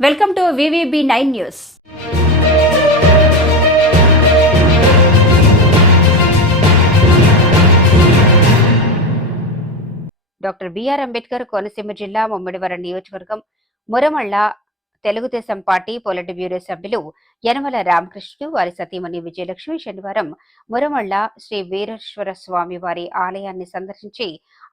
Welcome to VVB nine news. Doctor BR Ambedkar Konaseema జిల్లా ముమ్మడివరం నియోజకవర్గం Muramalla Telugu Desam party politburo సభ్యులు యనమల రామకృష్ణుడు వారి సతీమణి విజయలక్ష్మి శనివారం మురమళ్ళ శ్రీ వీరేశ్వర స్వామి వారి ఆలయాన్ని సందర్శించి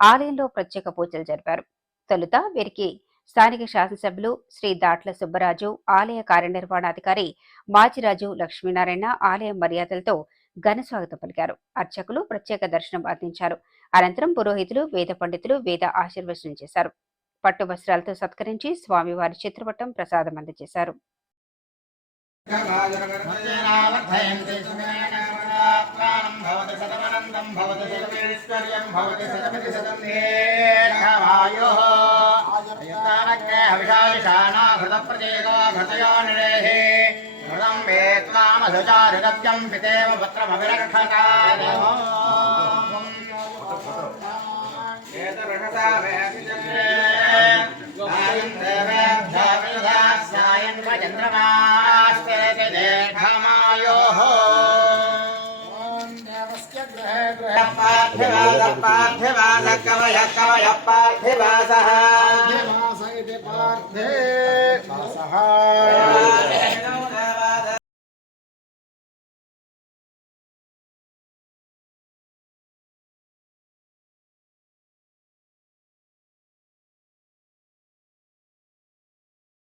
ఆలయంలో ప్రత్యేక పూజలు జరిపారు. తొలుత వీరికి స్థానిక శాసనసభ్యులు శ్రీ దాట్ల సుబ్బరాజు ఆలయ కార్యనిర్వహణాధికారి మాచిరాజు లక్ష్మీనారాయణ ఆలయ మర్యాదలతో ఘన స్వాగతం పలికారు. అర్చకులు ప్రత్యేక దర్శనం అందించారు. అనంతరం పురోహితులు వేద పండితులు వేద ఆశీర్వచనం చేశారు. పట్టు వస్త్రాలతో సత్కరించి స్వామివారి చిత్రపటం ప్రసాదం అందజేశారు. వర్ధయంతి భవతి హవిషాలిషానా హృతప్రచేదో ఘృతయో నిరేః హృదం వేత్వామధుచారుగత్యం పితేవ పుత్రమవిరక్షతా ఏతరక్షతా पार्थिवास पार्थिवास कवय कवय पार्थिवासः। पार्थिवास।